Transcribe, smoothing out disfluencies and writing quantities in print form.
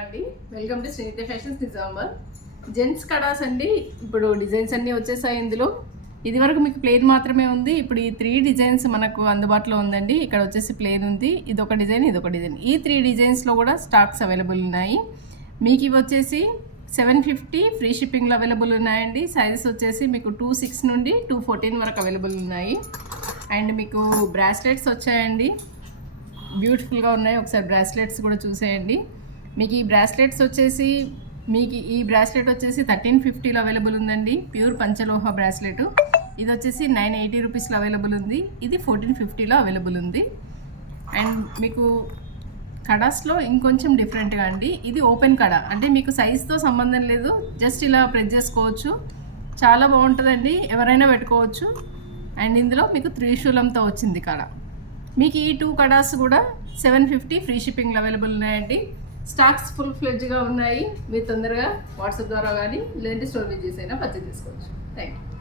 అండి, welcome to Srinitya fashions Nizamabad. Gents kadas అండి. ఇప్పుడు డిజైన్స్ అన్నీ వచ్చేసాయి ఇందులో. ఇది వరకు మీకు ప్లేన్ మాత్రమే ఉంది. ఇప్పుడు ఈ 3 డిజైన్స్ మనకు అందుబాటులో ఉందండి. ఇక్కడ వచ్చేసి ప్లేన్ ఉంది, ఇదొక డిజైన్, ఇదొక డిజైన్. ఈ 3 డిజైన్స్లో కూడా స్టాక్స్ అవైలబుల్ ఉన్నాయి. మీకు ఇవి వచ్చేసి 750 ఫ్రీ షిప్పింగ్లో అవైలబుల్ ఉన్నాయండి. సైజెస్ వచ్చేసి మీకు 26 నుండి 214 వరకు అవైలబుల్ ఉన్నాయి. అండ్ మీకు బ్రాస్లెట్స్ వచ్చాయండి, బ్యూటిఫుల్గా ఉన్నాయి. ఒకసారి బ్రాస్లెట్స్ కూడా చూసేయండి. మీకు ఈ బ్రాస్లెట్స్ వచ్చేసి ఈ బ్రాస్లెట్ వచ్చేసి 1350లో అవైలబుల్ ఉందండి. ప్యూర్ పంచలోహ బ్రాస్లెట్. ఇది వచ్చేసి 980 రూపీస్లో అవైలబుల్ ఉంది. ఇది 1450లో అవైలబుల్ ఉంది. అండ్ మీకు కడాస్లో ఇంకొంచెం డిఫరెంట్గా అండి, ఇది ఓపెన్ కడ, అంటే మీకు సైజ్తో సంబంధం లేదు, జస్ట్ ఇలా ప్రెస్ చేసుకోవచ్చు. చాలా బాగుంటుందండి, ఎవరైనా పెట్టుకోవచ్చు. అండ్ ఇందులో మీకు త్రిశూలంతో వచ్చింది కడ. మీకు ఈ 2 కడాస్ కూడా 750 ఫ్రీ షిప్పింగ్లో అవైలబుల్ ఉన్నాయండి. స్టాక్స్ ఫుల్ ఫ్లెడ్జ్గా ఉన్నాయి. మీరు తొందరగా వాట్సాప్ ద్వారా కానీ లేదంటే స్టోర్ విజిట్స్ అయినా పర్చేజ్ చేసుకోవచ్చు. Thank you.